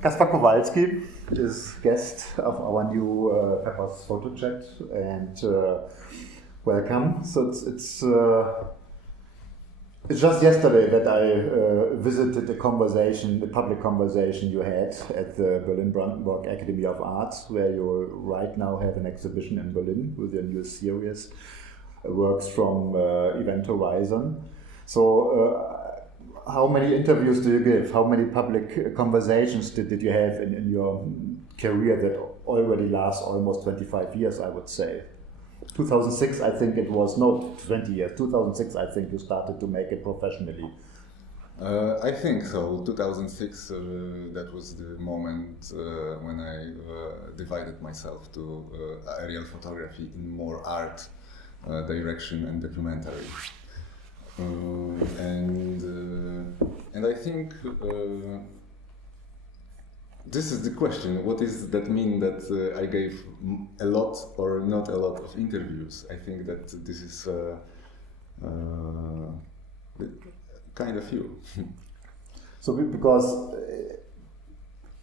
Kacper Kowalski is guest of our new Pepper's Photo Chat, and welcome. So it's just yesterday that I visited a public conversation you had at the Berlin-Brandenburg Academy of Arts, where you right now have an exhibition in Berlin with your new series, works from Event Horizon. So. How many interviews do you give? How many public conversations did you have in your career that already lasts almost 25 years, I would say? 2006, I think it was, no, 20 years. 2006, I think you started to make it professionally. I think so. 2006, that was the moment when I divided myself to aerial photography in more art direction and documentary. And I think this is the question. What does that mean that I gave a lot or not a lot of interviews? I think that this is kind of few. So because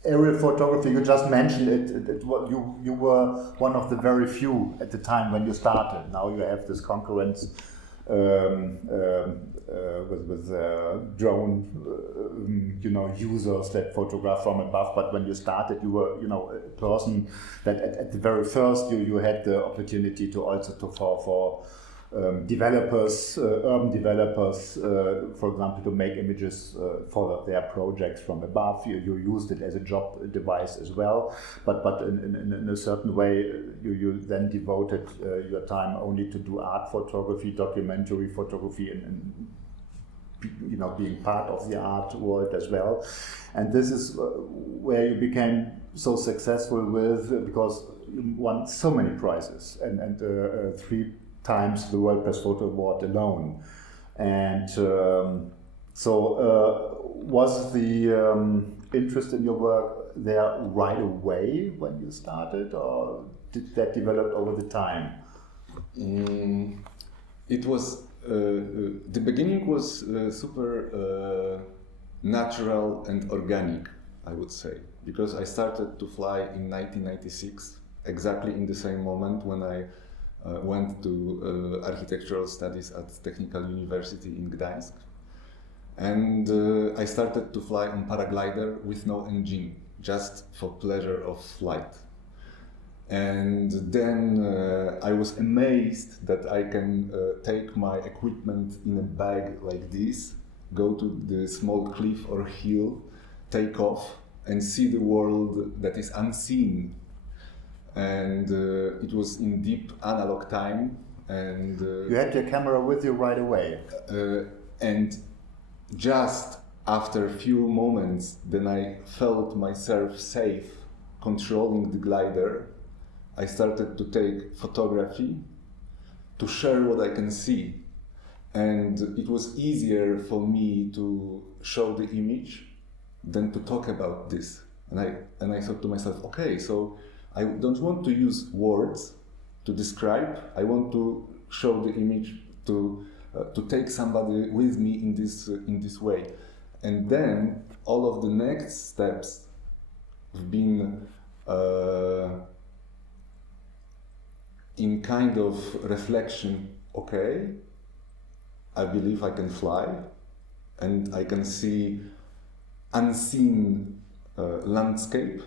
aerial photography, you just mentioned it you were one of the very few at the time when you started. Now you have this concurrence with drone, users that photograph from above. But when you started, you were, a person that at the very first you had the opportunity to also for developers, urban developers, for example, to make images for their projects from above. You used it as a job device as well, but in a certain way, you then devoted your time only to do art photography, documentary photography, and being part of the art world as well. And this is where you became so successful because you won so many prizes and 3 times the World Press Photo Award alone. And was the interest in your work there right away when you started, or did that develop over the time? It was the beginning was super natural and organic, I would say, because I started to fly in 1996, exactly in the same moment when I went to architectural studies at Technical University in Gdańsk, and I started to fly on paraglider with no engine, just for pleasure of flight. And then I was amazed that I can take my equipment in a bag like this, go to the small cliff or hill, take off, and see the world that is unseen. And it was in deep analog time, and you had your camera with you right away. And just after a few moments, then I felt myself safe controlling the glider. I started to take photography to share what I can see, and it was easier for me to show the image than to talk about this. And I thought to myself, okay, so I don't want to use words to describe. I want to show the image to take somebody with me in this way. And then all of the next steps have been in kind of reflection. Okay, I believe I can fly, and I can see unseen landscape.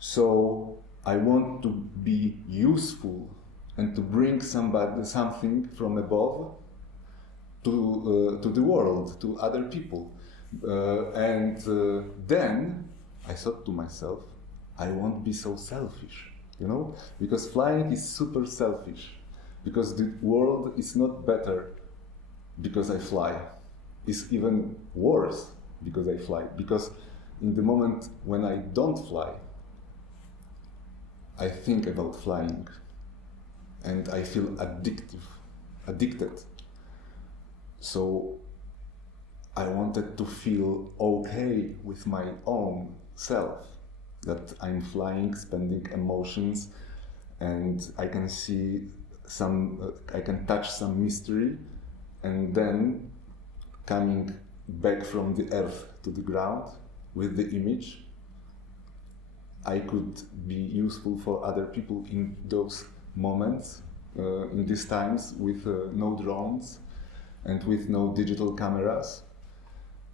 So I want to be useful and to bring something from above to the world, to other people. And then I thought to myself, I won't be so selfish, because flying is super selfish, because the world is not better because I fly. It's even worse because I fly, because in the moment when I don't fly, I think about flying, and I feel addicted. So I wanted to feel okay with my own self, that I'm flying, spending emotions, and I can see I can touch some mystery, and then coming back from the earth to the ground with the image, I could be useful for other people in those moments, in these times, with no drones and with no digital cameras.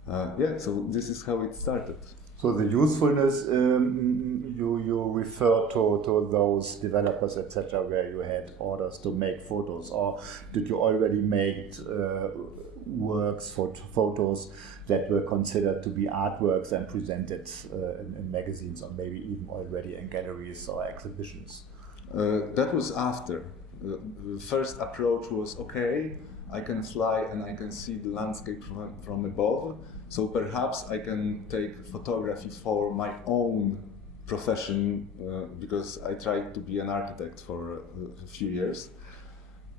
So this is how it started. So the usefulness you refer to those developers, etc., where you had orders to make photos, or did you already make works for photos that were considered to be artworks and presented in magazines, or maybe even already in galleries or exhibitions? That was after. The first approach was, okay, I can fly and I can see the landscape from above, so perhaps I can take photography for my own profession, because I tried to be an architect for a few years.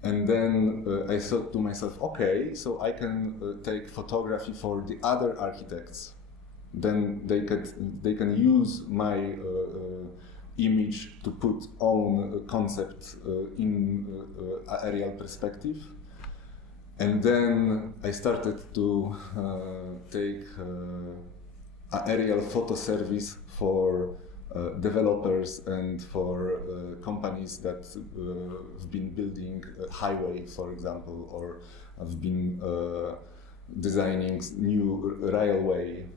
And then I thought to myself, okay, so I can take photography for the other architects. Then they can use my image to put own concept in aerial perspective. And then I started to take aerial photo service for developers and for companies that have been building a highway, for example, or have been designing new railway.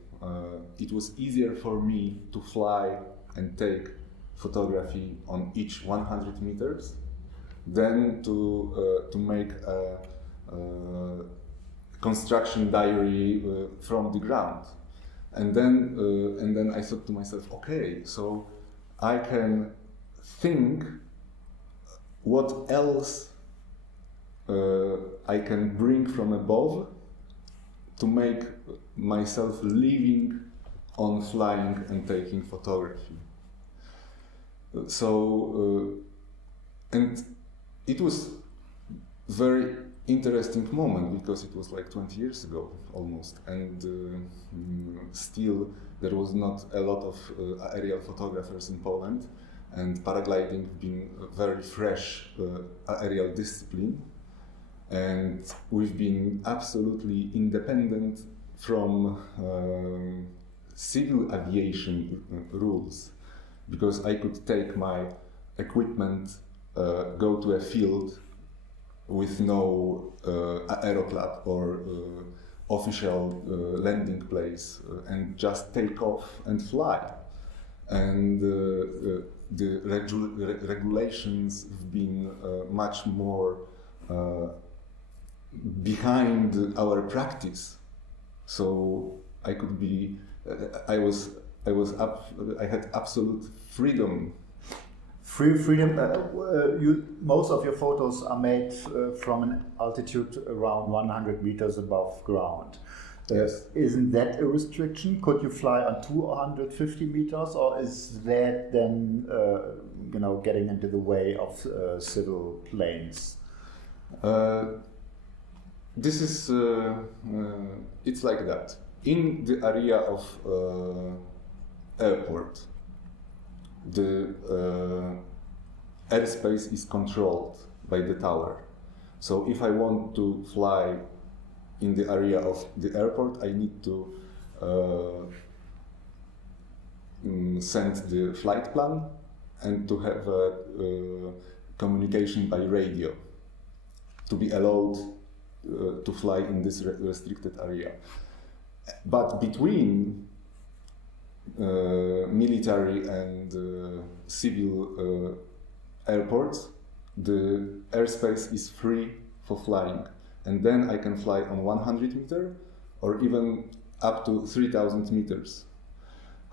It was easier for me to fly and take photography on each 100 meters than to make a construction diary from the ground. And then I thought to myself, okay, so I can think what else I can bring from above to make myself living on flying and taking photography. And it was very interesting moment, because it was like 20 years ago almost, and still there was not a lot of aerial photographers in Poland, and paragliding being a very fresh aerial discipline, and we've been absolutely independent from civil aviation rules, because I could take my equipment, go to a field with no aeroclub or official landing place, and just take off and fly. And the regulations have been much more behind our practice. So I could be, I had absolute freedom. Freedom. Most of your photos are made from an altitude around 100 meters above ground. Yes. Isn't that a restriction? Could you fly on 250 meters, or is that then, getting into the way of civil planes? This is, it's like that. In the area of airport, the airspace is controlled by the tower. So if I want to fly in the area of the airport, I need to send the flight plan and to have a communication by radio to be allowed to fly in this restricted area. But between military and civil airports, the airspace is free for flying, and then I can fly on 100 meters or even up to 3,000 meters.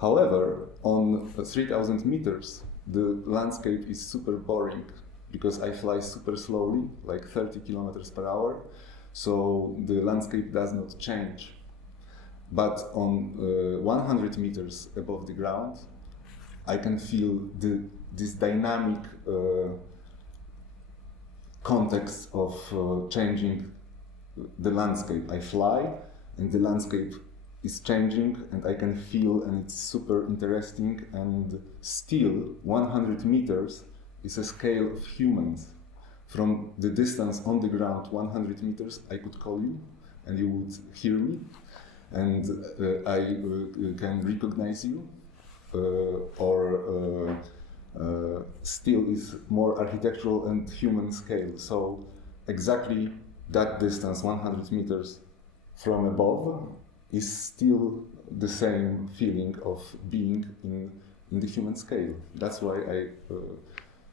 However, on 3,000 meters, the landscape is super boring because I fly super slowly, like 30 kilometers per hour, so the landscape does not change. But on 100 meters above the ground, I can feel this dynamic context of changing the landscape. I fly and the landscape is changing and I can feel, and it's super interesting, and still 100 meters is a scale of humans. From the distance on the ground, 100 meters, I could call you and you would hear me, and I can recognize you. or still is more architectural and human scale. So exactly that distance, 100 meters from above, is still the same feeling of being in the human scale. That's why I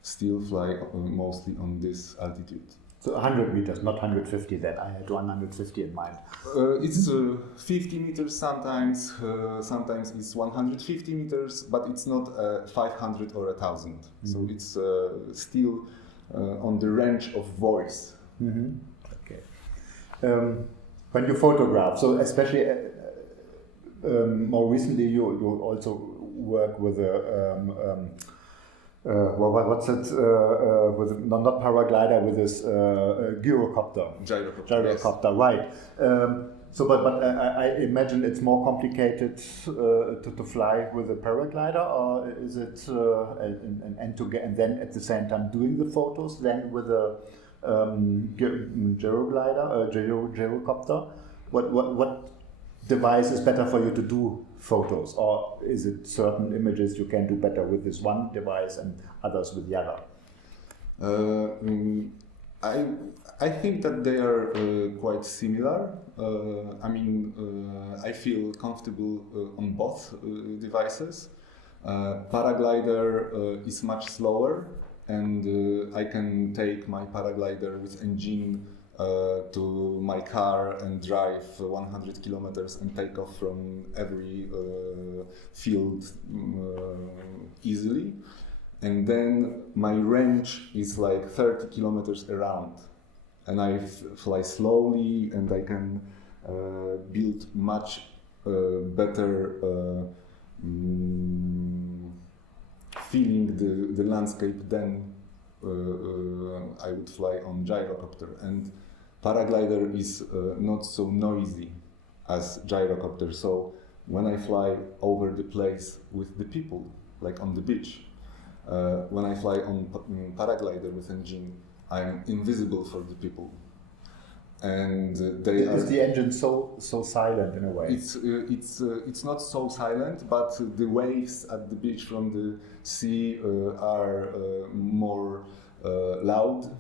still fly mostly on this altitude. So 100 meters, not 150 then. I had 150 in mind. It's 50 meters sometimes, sometimes it's 150 meters, but it's not 500 or 1,000. Mm-hmm. So it's still on the range of voice. Mm-hmm. Okay. When you photograph, so especially more recently, you also work with a what's it? With not paraglider, with this gyrocopter. Gyrocopter, yes. Right. So, but I imagine it's more complicated to fly with a paraglider, or is it and to get and then at the same time doing the photos than with a gyrocopter? What device is better for you to do photos, or is it certain images you can do better with this one device and others with the other? I think that they are quite similar. I feel comfortable on both devices. Paraglider is much slower, and I can take my paraglider with engine to my car and drive 100 kilometers and take off from every field easily. And then my range is like 30 kilometers around. And I fly slowly, and I can build much better feeling the landscape than I would fly on gyrocopter. And paraglider is not so noisy as gyrocopter. So when I fly over the place with the people, like on the beach, when I fly on paraglider with engine, I'm invisible for the people, and Is the engine so silent in a way? It's not so silent, but the waves at the beach from the sea are more loud.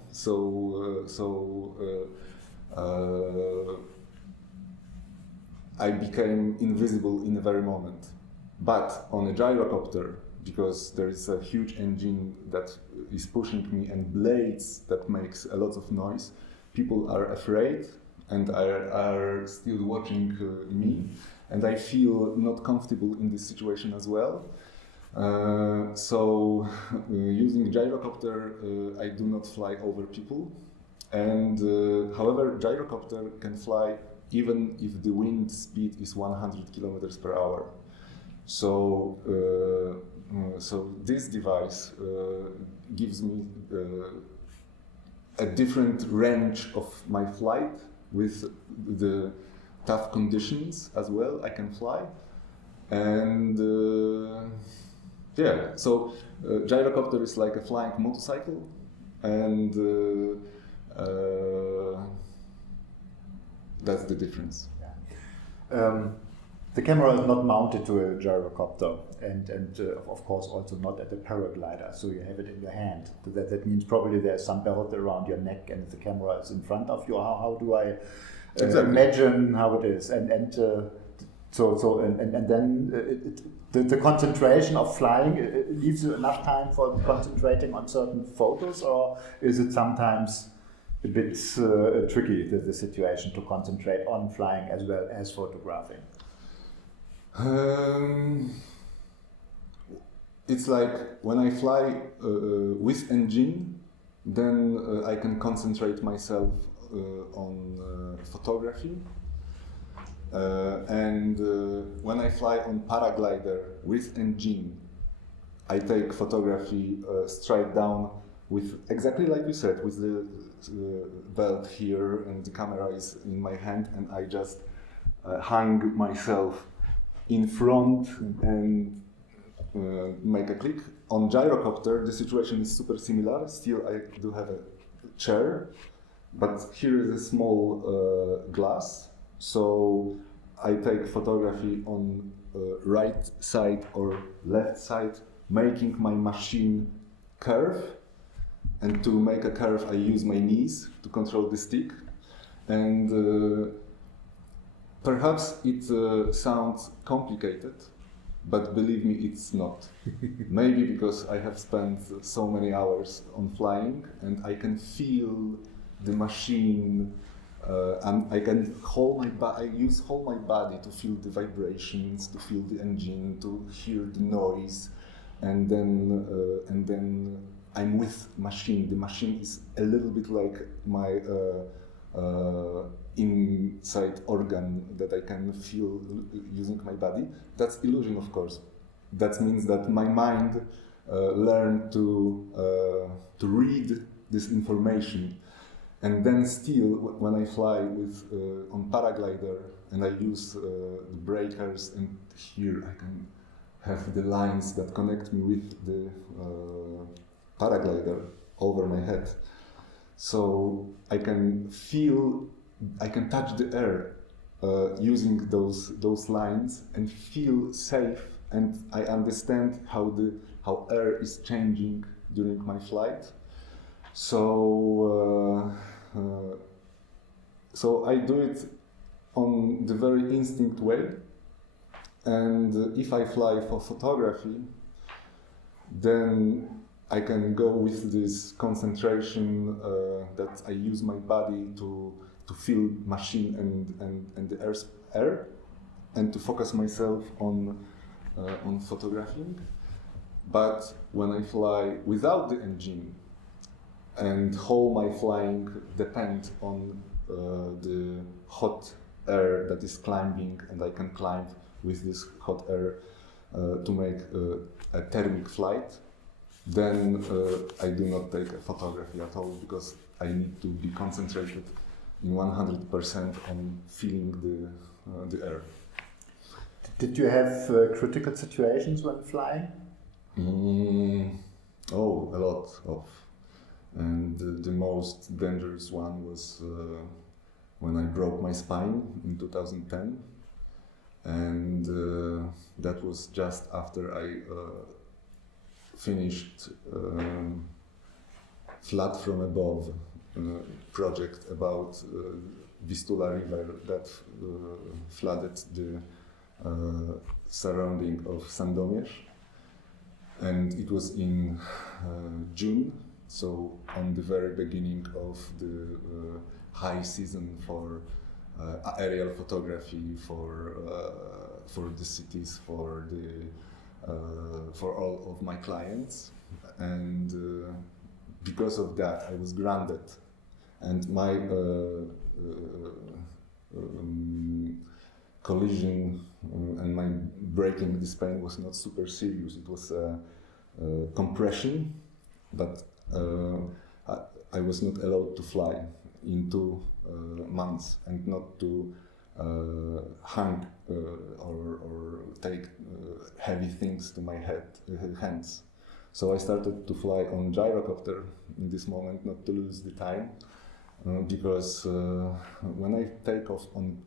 I became invisible in a very moment. But on a gyrocopter, because there is a huge engine that is pushing me and blades that makes a lot of noise, people are afraid and are still watching me, and I feel not comfortable in this situation as well. Using gyrocopter, I do not fly over people, and however, gyrocopter can fly even if the wind speed is 100 kilometers per hour. So this device gives me a different range of my flight with the tough conditions as well. I can fly, and gyrocopter is like a flying motorcycle, and that's the difference. Yeah. The camera is not mounted to a gyrocopter, and of course also not at a paraglider, so you have it in your hand. That means probably there's some belt around your neck and the camera is in front of you. How do I imagine how it is? And then the concentration of flying, it leaves you enough time for concentrating on certain photos, or is it sometimes a bit tricky, the situation, to concentrate on flying as well as photographing? It's like when I fly with engine, then I can concentrate myself on photography. And when I fly on paraglider with engine, I take photography straight down with, exactly like you said, with the belt here, and the camera is in my hand, and I just hang myself in front and make a click. On gyrocopter, the situation is super similar. Still, I do have a chair, but here is a small glass. So I take photography on right side or left side, making my machine curve. And to make a curve, I use my knees to control the stick. And perhaps it sounds complicated, but believe me, it's not. Maybe because I have spent so many hours on flying, and I can feel the machine, and I can I use whole my body to feel the vibrations, to feel the engine, to hear the noise, and then I'm with machine. The machine is a little bit like my inside organ that I can feel using my body. That's illusion, of course. That means that my mind learned to read this information, and then still, when I fly with on paraglider and I use the breakers, and here I can have the lines that connect me with the paraglider over my head. So I can feel, I can touch the air using those lines and feel safe, and I understand how air is changing during my flight. So I do it on the very instinct way, and if I fly for photography, then I can go with this concentration that I use my body to feel machine and the air, and to focus myself on photographing. But when I fly without the engine, and how my flying depends on the hot air that is climbing, and I can climb with this hot air to make a thermic flight, then I do not take a photography at all, because I need to be concentrated in 100% on feeling the air. Did you have critical situations when flying? Oh, a lot of. And the most dangerous one was when I broke my spine in 2010. And that was just after I finished Flat from Above project about Vistula River that flooded the surrounding of Sandomierz. And it was in June, so on the very beginning of the high season for aerial photography, for the cities, for all of my clients, and because of that, I was grounded, and my collision and my breaking the spine was not super serious. It was compression, but I was not allowed to fly in 2 months, and not to hang or take heavy things to my hands. So I started to fly on gyrocopter in this moment, not to lose the time, because when I take off on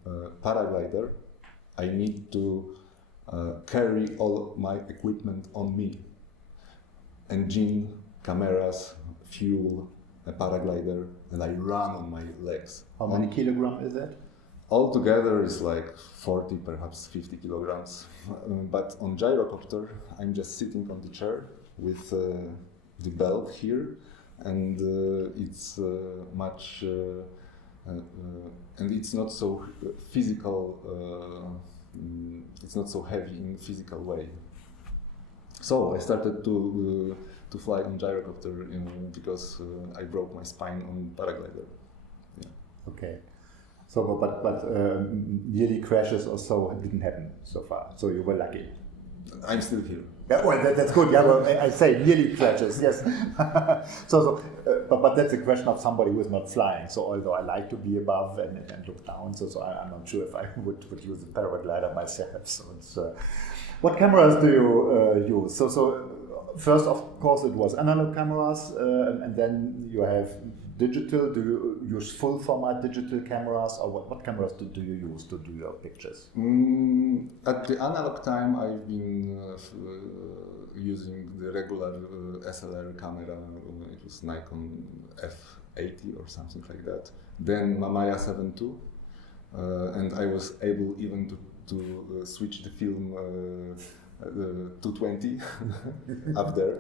paraglider, I need to carry all my equipment on me: engine, cameras, fuel, a paraglider, and I run on my legs. How many kilograms is that? Altogether is like 40, perhaps 50 kilograms. But on gyrocopter, I'm just sitting on the chair with the belt here, and it's much, and it's not so physical, it's not so heavy in physical way. So I started to fly on gyrocopter because I broke my spine on paraglider. Yeah. Okay. So, but nearly crashes or so didn't happen so far. So you were lucky. I'm still here. Yeah, well, that's good. Yeah, well, I say nearly crashes. Yes. But that's a question of somebody who is not flying. So although I like to be above and look down, so I'm not sure if I would use a paraglider myself. So it's, what cameras do you use? So first, of course, it was analog cameras, and then you have digital? Do you use full format digital cameras, or what cameras do you use to do your pictures? At the analog time, I've been using the regular SLR camera. It was Nikon F80 or something like that. Then Mamiya 7 II, and I was able even to switch the film 220 up there.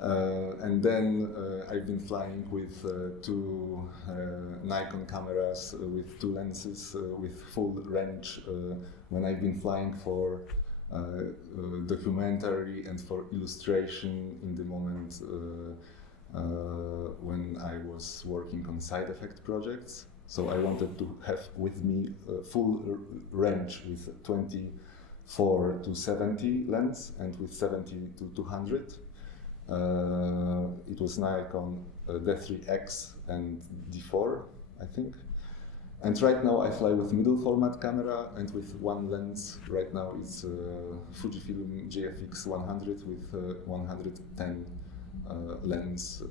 And then I've been flying with two Nikon cameras with two lenses with full range when I've been flying for documentary and for illustration in the moment when I was working on side effect projects. So I wanted to have with me full range with 24 to 70 lens and with 70 to 200. It was Nikon D3X and D4, I think. And right now I fly with middle format camera and with one lens. Right now it's Fujifilm GFX 100 with 110 lens,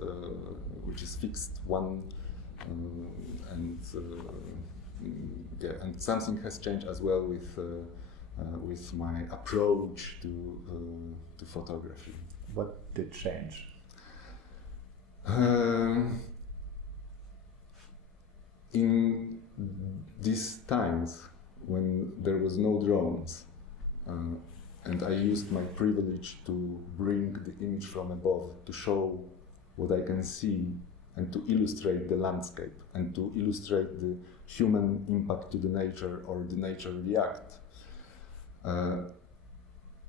which is fixed one. And something has changed as well with my approach to photography. What did change? In these times when there was no drones, and I used my privilege to bring the image from above to show what I can see and to illustrate the landscape and to illustrate the human impact to the nature or the nature react.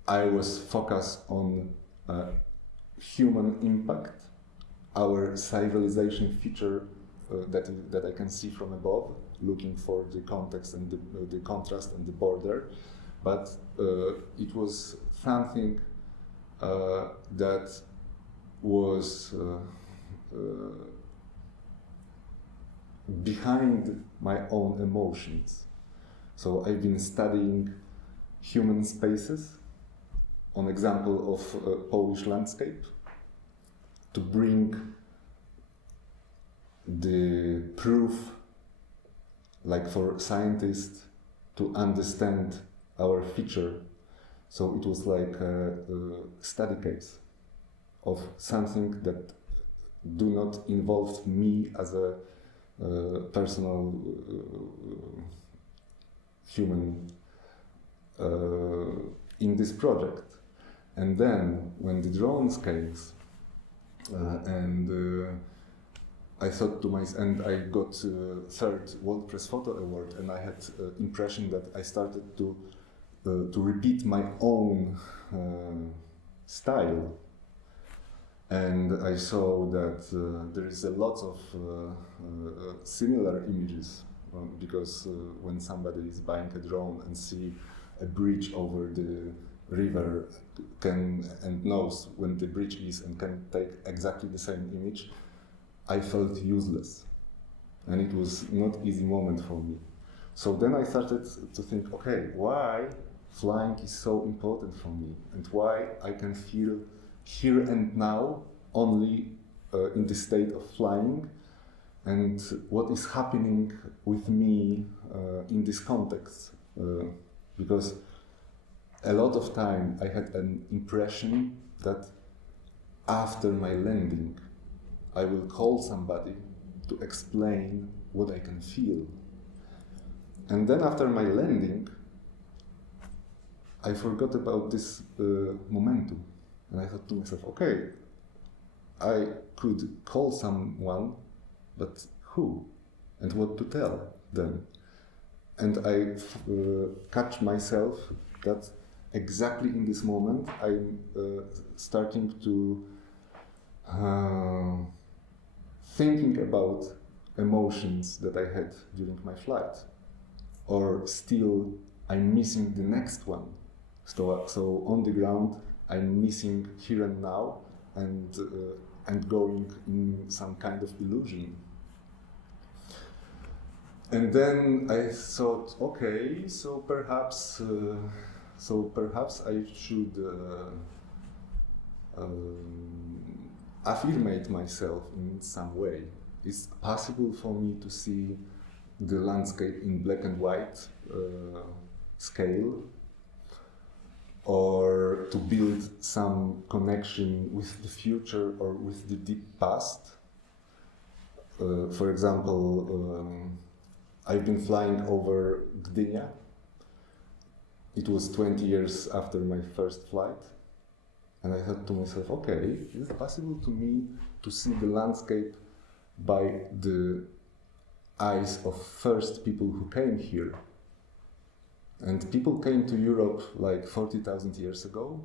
I was focused on human impact, our civilization feature that I can see from above, looking for the context and the contrast and the border, but it was something that was behind my own emotions. So I've been studying human spaces on example of Polish landscape to bring the proof, like for scientists to understand our feature. So it was like a study case of something that do not involve me as a personal human in this project. And then when the drones came and I thought to myself, and I got third World Press Photo Award, and I had impression that I started to repeat my own style. And I saw that there is a lot of similar images because when somebody is buying a drone and see a bridge over the river and knows when the bridge is and can take exactly the same image, I felt useless, and it was not easy moment for me. So then I started to think, okay, why flying is so important for me, and why I can feel here and now only in the state of flying, and what is happening with me in this context. Because a lot of time I had an impression that after my landing I will call somebody to explain what I can feel. And then after my landing I forgot about this momentum, and I thought to myself, okay, I could call someone, but who and what to tell them? And I catch myself that exactly in this moment I'm starting to thinking about emotions that I had during my flight, or still I'm missing the next one. So on the ground I'm missing here and now, and going in some kind of illusion. And then I thought, okay, so perhaps I should affirmate myself in some way. it's possible for me to see the landscape in black and white scale, or to build some connection with the future or with the deep past. For example, I've been flying over Gdynia. It was 20 years after my first flight, and I thought to myself, okay, is it possible to me to see the landscape by the eyes of first people who came here? And people came to Europe like 40,000 years ago,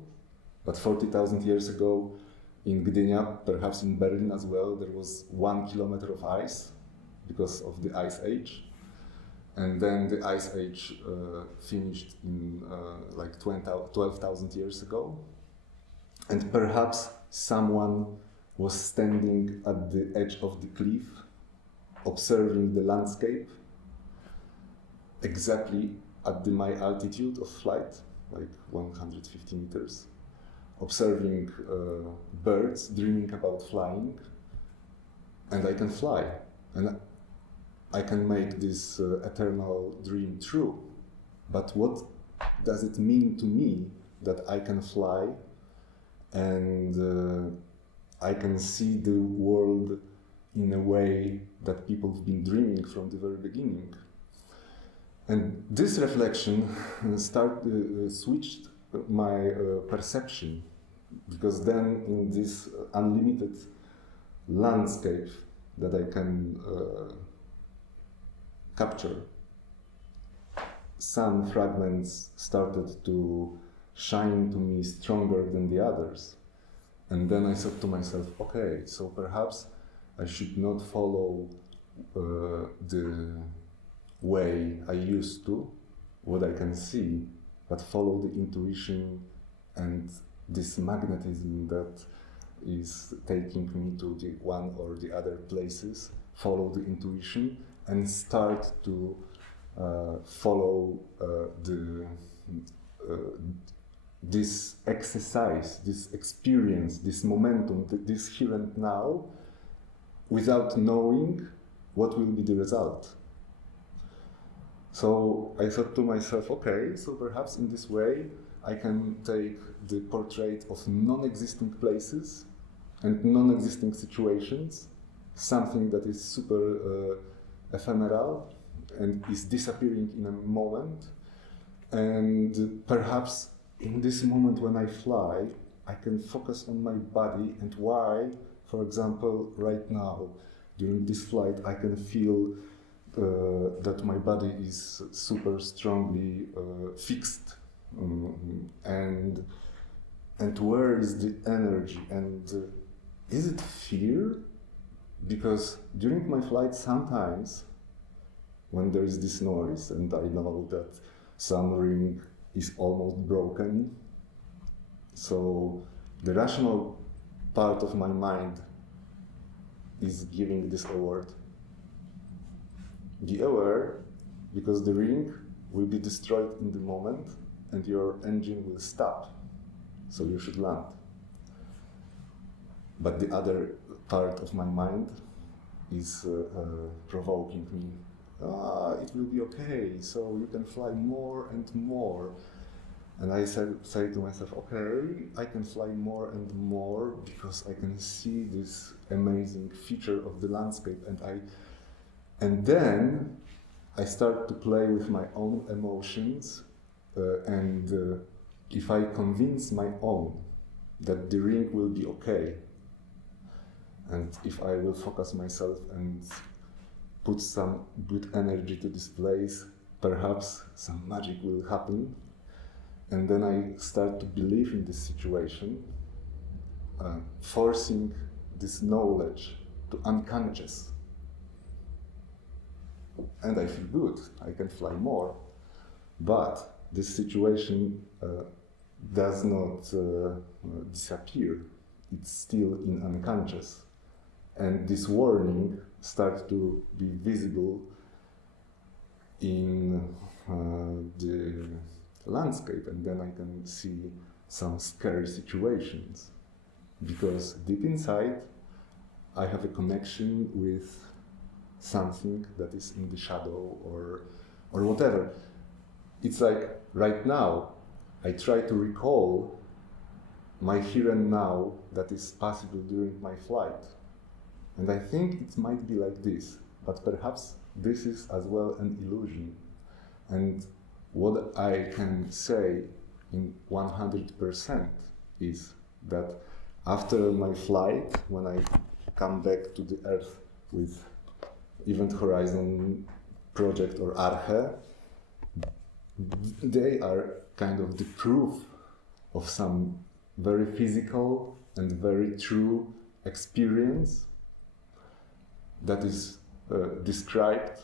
but 40,000 years ago in Gdynia, perhaps in Berlin as well, there was 1 kilometer of ice because of the Ice Age. And then the Ice Age finished in like 12,000 years ago. And perhaps someone was standing at the edge of the cliff, observing the landscape exactly at my altitude of flight, like 150 meters, observing birds, dreaming about flying, and I can fly. And I can make this eternal dream true. But what does it mean to me that I can fly and I can see the world in a way that people have been dreaming from the very beginning? And this reflection switched my perception, because then in this unlimited landscape that I can capture, some fragments started to shine to me stronger than the others. And then I said to myself, okay, so perhaps I should not follow the way I used to, what I can see, but follow the intuition and this magnetism that is taking me to the one or the other places, follow the intuition and start to follow this exercise, this experience, this momentum, this here and now, without knowing what will be the result. So I thought to myself, okay, so perhaps in this way I can take the portrait of non-existing places and non-existing situations, something that is super ephemeral and is disappearing in a moment, and perhaps in this moment when I fly, I can focus on my body and why, for example, right now, during this flight, I can feel that my body is super strongly fixed, and where is the energy, and is it fear? Because during my flight sometimes when there is this noise and I know that some ring is almost broken, so the rational part of my mind is giving this award. Be aware, because the ring will be destroyed in the moment and your engine will stop, so you should land. But the other part of my mind is provoking me. It will be okay, so you can fly more and more. And I say to myself, okay, I can fly more and more because I can see this amazing feature of the landscape, and then I start to play with my own emotions, and if I convince my own that the ring will be okay, and if I will focus myself and put some good energy to this place, perhaps some magic will happen. And then I start to believe in this situation, forcing this knowledge to unconscious. And I feel good, I can fly more. But this situation does not disappear, it's still in unconscious. And this warning starts to be visible in the landscape, and then I can see some scary situations, because deep inside I have a connection with something that is in the shadow or whatever. It's like right now, I try to recall my here and now that is possible during my flight. And I think it might be like this, but perhaps this is as well an illusion. And what I can say in 100% is that after my flight, when I come back to the Earth with Event Horizon project or Arche, they are kind of the proof of some very physical and very true experience that is described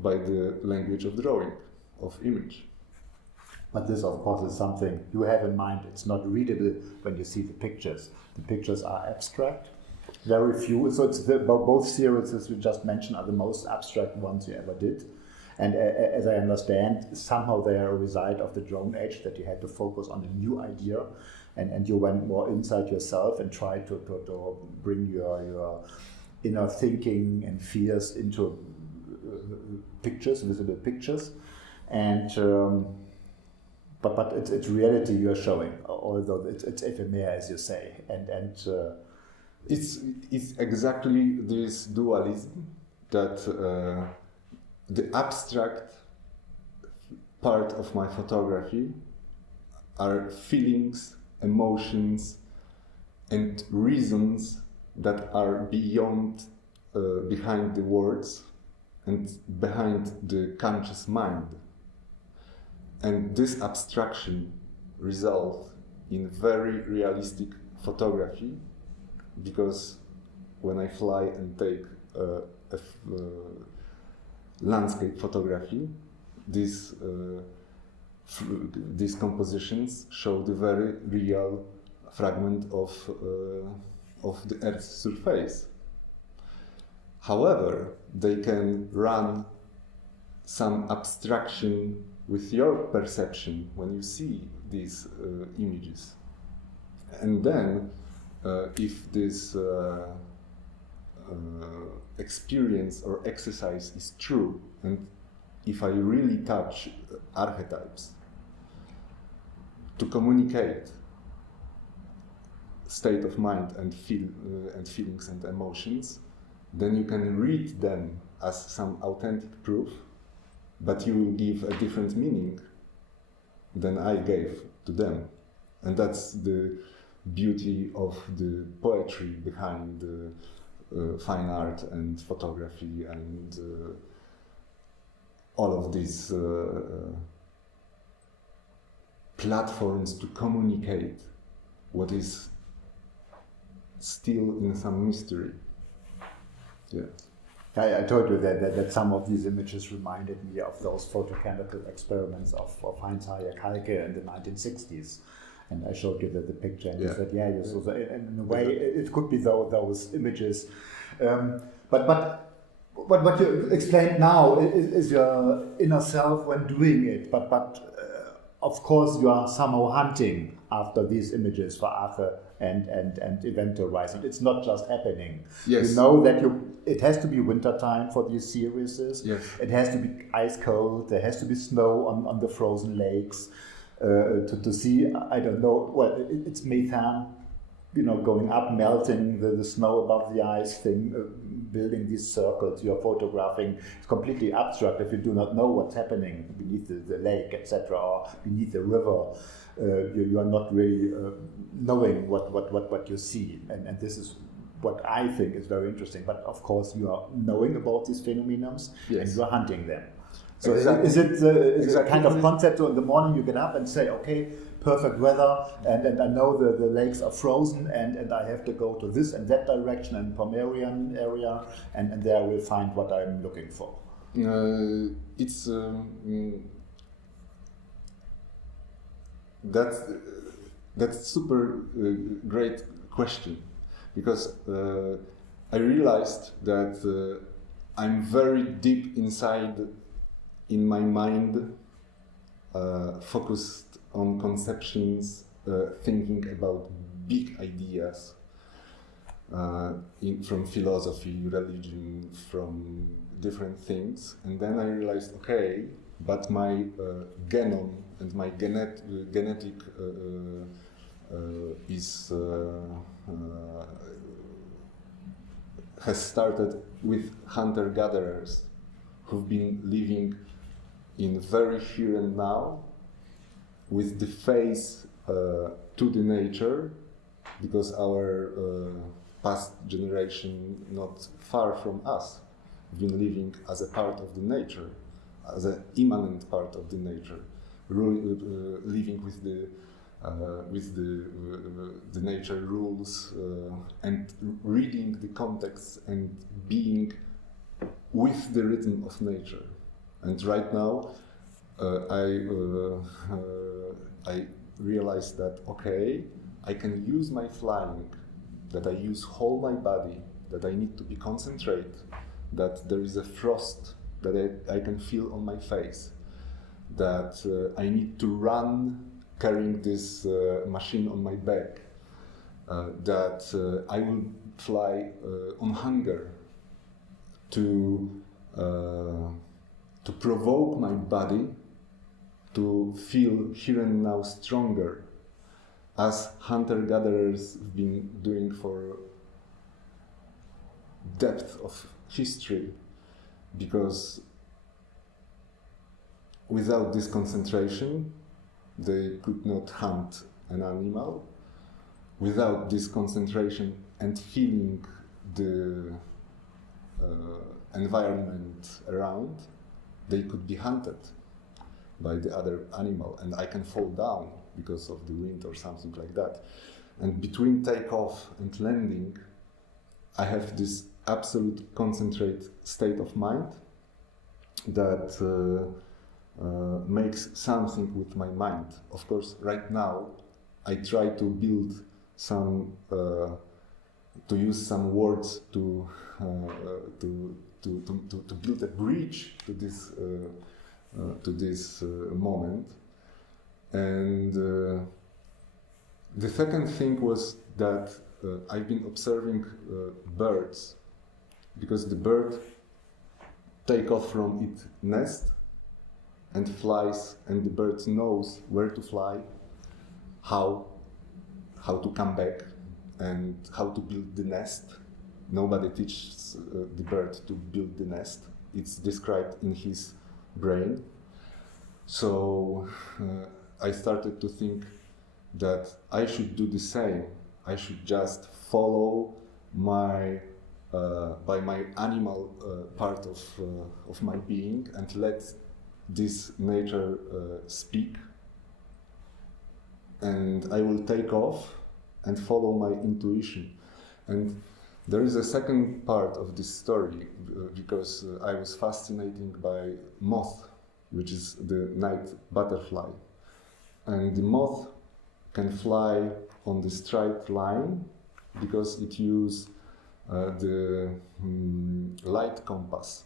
by the language of drawing, of image. But this, of course, is something you have in mind. It's not readable when you see the pictures. The pictures are abstract, very few. So it's both series you just mentioned are the most abstract ones you ever did. And as I understand, somehow they are a result of the drone age, that you had to focus on a new idea, and you went more inside yourself and tried to bring your inner thinking and fears into pictures, visible pictures. And but it's reality you are showing, although it's ephemeral, as you say, and it's exactly this dualism that the abstract part of my photography are feelings, emotions, and reasons that are beyond, behind the words and behind the conscious mind. And this abstraction results in very realistic photography, because when I fly and take landscape photography, these compositions show the very real fragment of the Earth's surface. However, they can run some abstraction with your perception when you see these images. And then, if this experience or exercise is true, and if I really touch archetypes to communicate state of mind and feelings and emotions, then you can read them as some authentic proof, but you will give a different meaning than I gave to them. And that's the beauty of the poetry behind fine art and photography and all of these platforms to communicate what is still in some mystery. Yeah. I told you that some of these images reminded me of those photochemical experiments of Heinz-Harry Kalke in the 1960s. And I showed you the picture, and you said, yeah, you saw that. And in a way, it could be those images. But what you explained now is your inner self when doing it. But of course, you are somehow hunting after these images for Arche and Event Horizon. It's not just happening. Yes. You know that it has to be wintertime for these series. Yes. It has to be ice cold. There has to be snow on the frozen lakes. To see, I don't know, well, it's methane, going up, melting the snow above the ice thing, building these circles you're photographing. It's completely abstract if you do not know what's happening beneath the lake, etc., or beneath the river. You are not really knowing what you see. And this is what I think is very interesting. But of course, you are knowing about these phenomena, yes, and you are hunting them. So exactly. is it a kind of concept? So in the morning you get up and say, okay, perfect weather, and I know the lakes are frozen, and I have to go to this and that direction and Pomerian area, and there I will find what I'm looking for. That's super great question, because I realized that I'm very deep inside in my mind, focused on conceptions, thinking about big ideas. from philosophy, religion, from different things. And then I realized, okay, but my genome and my genetic has started with hunter-gatherers who've been living in very here and now, with the face to the nature, because our past generation, not far from us, been living as a part of the nature, as an immanent part of the nature, living with the nature rules and reading the context and being with the rhythm of nature. And right now, I realized that, okay, I can use my flying, that I use whole my body, that I need to be concentrate, that there is a frost that I can feel on my face, that I need to run carrying this machine on my back, that I will fly on hunger to provoke my body to feel here and now stronger, as hunter-gatherers have been doing for depth of history, because without this concentration they could not hunt an animal. Without this concentration and feeling the environment around, they could be hunted by the other animal, and I can fall down because of the wind or something like that. And between takeoff and landing, I have this absolute concentrate state of mind that makes something with my mind. Of course, right now, I try to build some, to use some words to build a bridge to this moment. And the second thing was that I've been observing birds, because the bird take off from its nest and flies, and the bird knows where to fly, how to come back, and how to build the nest. Nobody teaches the bird to build the nest. It's described in his brain. So I started to think that I should do the same. I should just follow my by my animal part of my being and let this nature speak, and I will take off and follow my intuition. And there is a second part of this story, because I was fascinated by moth, which is the night butterfly. And the moth can fly on the straight line because it uses the light compass.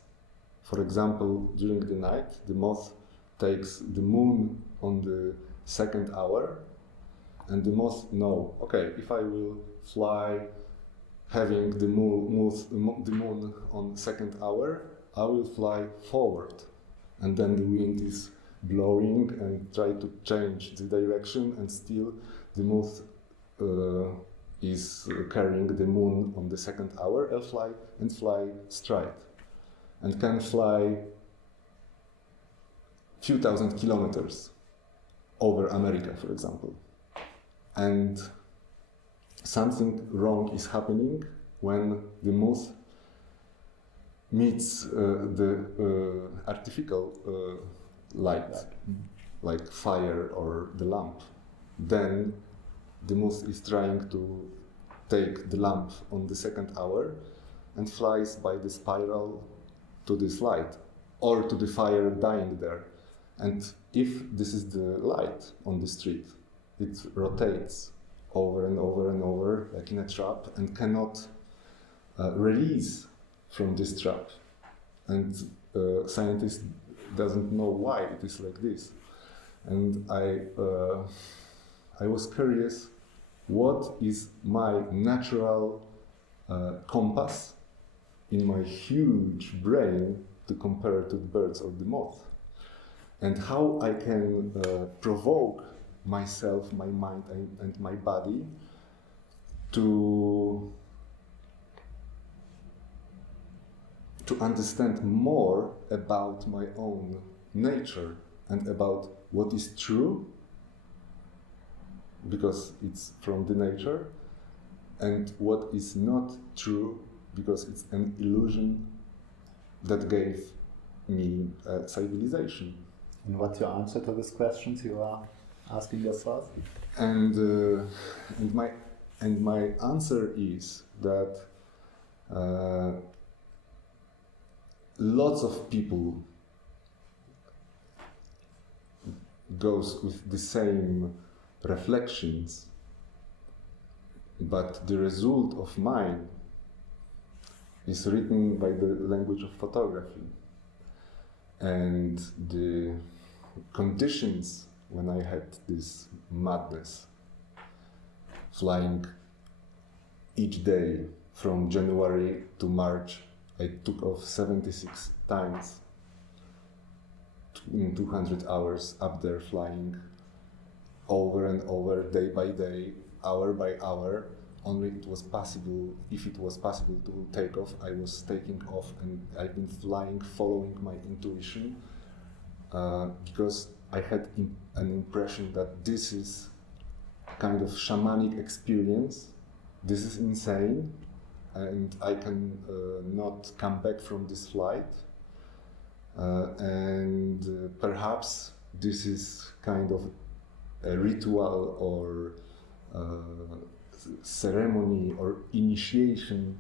For example, during the night, the moth takes the moon on the second hour, and the moth knows, okay, if I will fly having the moon on second hour, I will fly forward. And then the wind is blowing and try to change the direction, and still the moth is carrying the moon on the second hour, and fly straight. And can fly few thousand kilometers over America, for example. And something wrong is happening when the moth meets the artificial light, like fire or the lamp. Then the moth is trying to take the lamp on the second hour and flies by the spiral to this light, or to the fire dying there. And if this is the light on the street, it rotates over and over and over, like in a trap, and cannot release from this trap. And scientists doesn't know why it is like this. And I was curious, what is my natural compass in my huge brain to compare to the birds or the moth, and how I can provoke myself, my mind, and my body to understand more about my own nature and about what is true, because it's from the nature, and what is not true, because it's an illusion that gave me civilization. And what's your answer to these questions you are asking yourself? And my answer is that lots of people goes with the same reflections, but the result of mine is written by the language of photography, and the conditions when I had this madness, flying each day from January to March. I took off 76 times in 200 hours up there, flying over and over, day by day, hour by hour. Only it was possible, if it was possible to take off, I was taking off, and I've been flying, following my intuition, because I had an impression that this is kind of shamanic experience, this is insane, and I can not come back from this flight, and perhaps this is kind of a ritual or ceremony or initiation,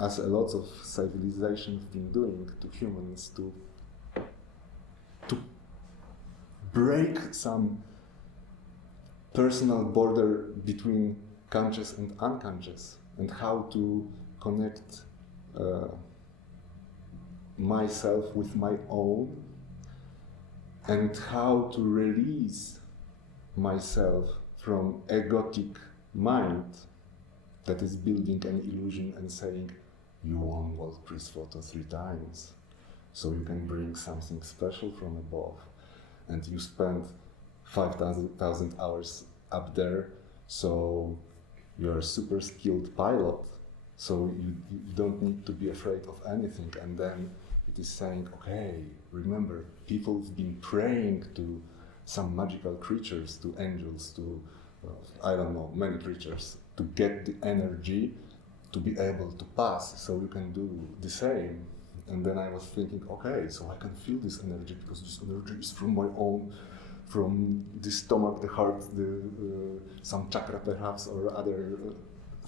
as a lot of civilizations have been doing to humans, to break some personal border between conscious and unconscious, and how to connect myself with my own, and how to release myself from egotic mind that is building an illusion and saying, you won World Prize Photo 3 times, so you can bring something special from above, and you spend 5,000 hours up there, so you're a super skilled pilot, so you don't need to be afraid of anything. And then it is saying, okay, remember, people have been praying to some magical creatures, to angels, to I don't know, many creatures, to get the energy to be able to pass, so you can do the same. And then I was thinking, okay, so I can feel this energy, because this energy is from my own, from the stomach, the heart, some chakra perhaps, or other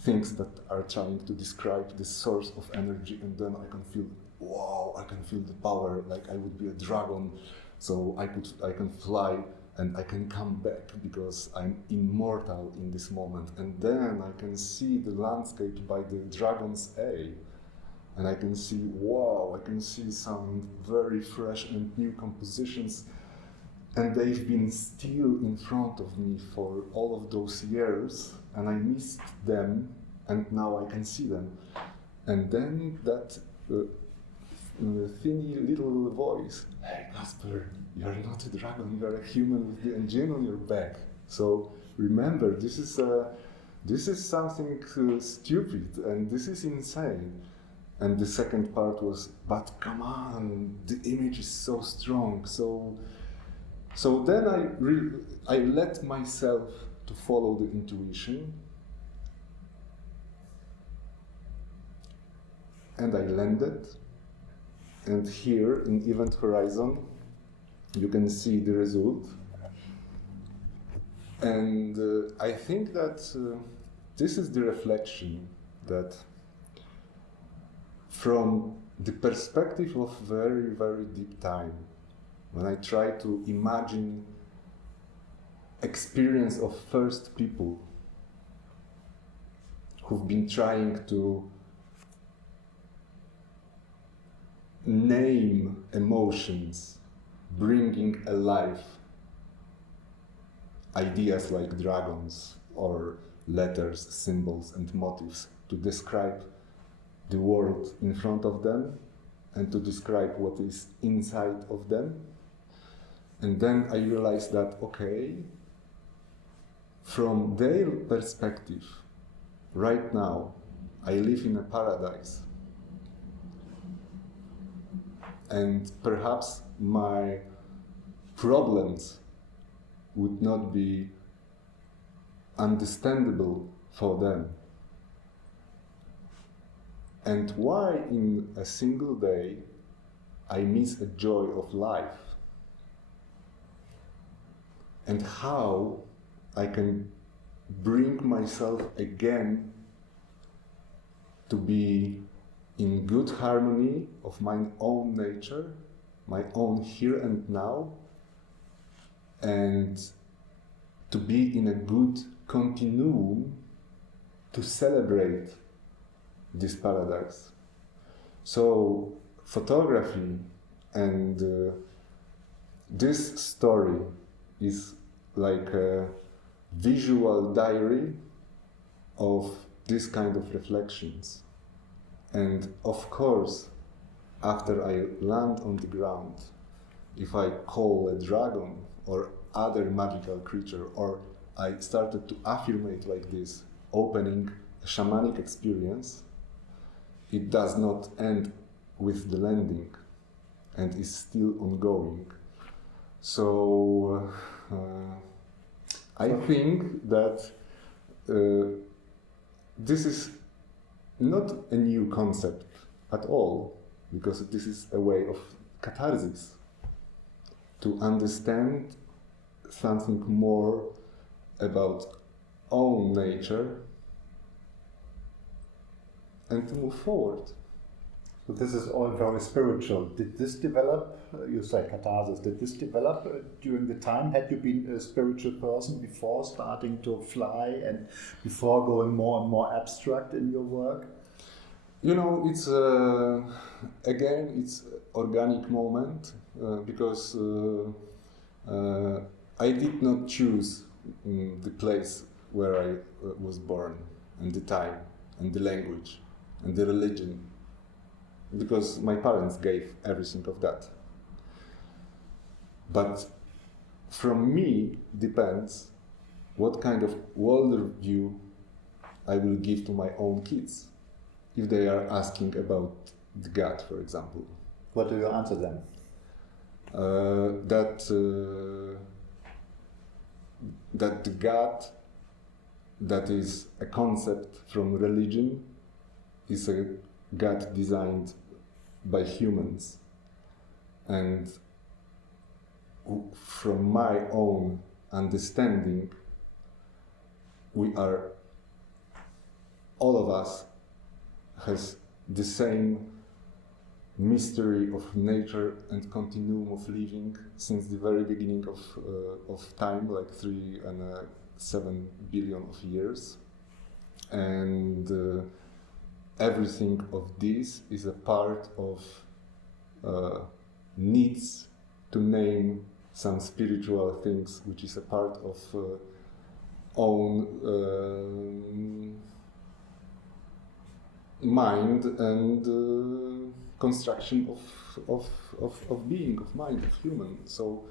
things that are trying to describe the source of energy. And then I can feel, wow, I can feel the power, like I would be a dragon, so I can fly, and I can come back because I'm immortal in this moment. And then I can see the landscape by the dragon's eye, and I can see, wow, I can see some very fresh and new compositions, and they've been still in front of me for all of those years, and I missed them, and now I can see them. And then that thinny little voice, hey Kacper, you're not a dragon, you're a human with the engine on your back. So remember, this is something stupid, and this is insane. And the second part was, but come on, the image is so strong. So then I let myself to follow the intuition, and I landed. And here in Event Horizon, you can see the result. And I think that this is the reflection that, from the perspective of very, very deep time, when I try to imagine experience of first people who've been trying to name emotions, bringing alive ideas like dragons or letters, symbols and motifs to describe the world in front of them and to describe what is inside of them. And then I realized that, okay, from their perspective, right now, I live in a paradise. And perhaps my problems would not be understandable for them. And why in a single day I miss a joy of life? And how I can bring myself again to be in good harmony of my own nature, my own here and now, and to be in a good continuum to celebrate this paradise. So photography and this story is like a visual diary of this kind of reflections. And of course, after I land on the ground, if I call a dragon or other magical creature, or I started to affirmate like this, opening a shamanic experience, it does not end with the landing and is still ongoing. So I think that this is not a new concept at all, because this is a way of catharsis, to understand something more about own nature and to move forward. So this is all very spiritual. Did this develop, you say catharsis, did this develop during the time? Had you been a spiritual person before starting to fly and before going more and more abstract in your work? You know, it's again, it's organic moment because I did not choose the place where I was born and the time and the language and the religion, because my parents gave everything of that. But from me depends what kind of worldview I will give to my own kids if they are asking about the God, for example. What do you answer them? That the God that is a concept from religion is a God designed by humans, and from my own understanding, we are, all of us has the same mystery of nature and continuum of living since the very beginning of time, like 3.7 billion of years, and everything of this is a part of needs to name some spiritual things, which is a part of own mind and construction of being, of mind, of human. So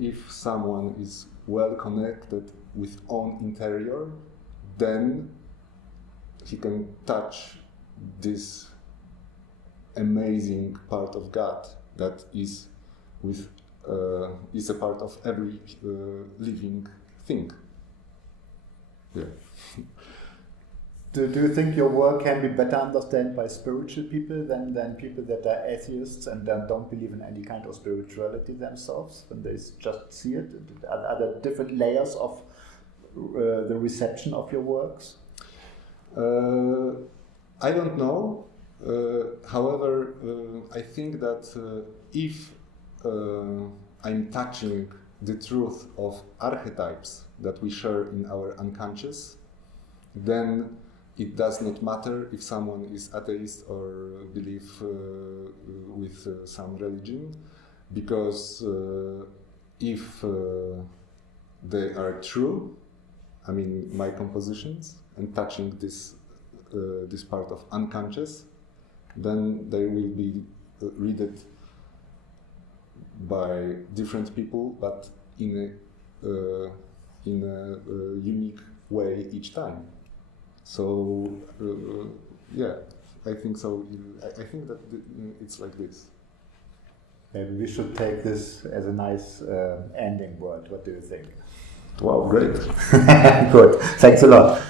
if someone is well connected with own interior, then he can touch this amazing part of God that is a part of every living thing. Yeah. Do you think your work can be better understood by spiritual people than people that are atheists and don't believe in any kind of spirituality themselves, when they just see it? Are there different layers of the reception of your works? I don't know. However, I think that if I'm touching the truth of archetypes that we share in our unconscious, then it does not matter if someone is atheist or believe with some religion, because if they are true, I mean my compositions, and touching this this part of unconscious, then they will be read by different people, but in a unique way each time. So yeah, I think so. I think that it's like this. Maybe we should take this as a nice ending word. What do you think? Wow, great. Good. Thanks a lot.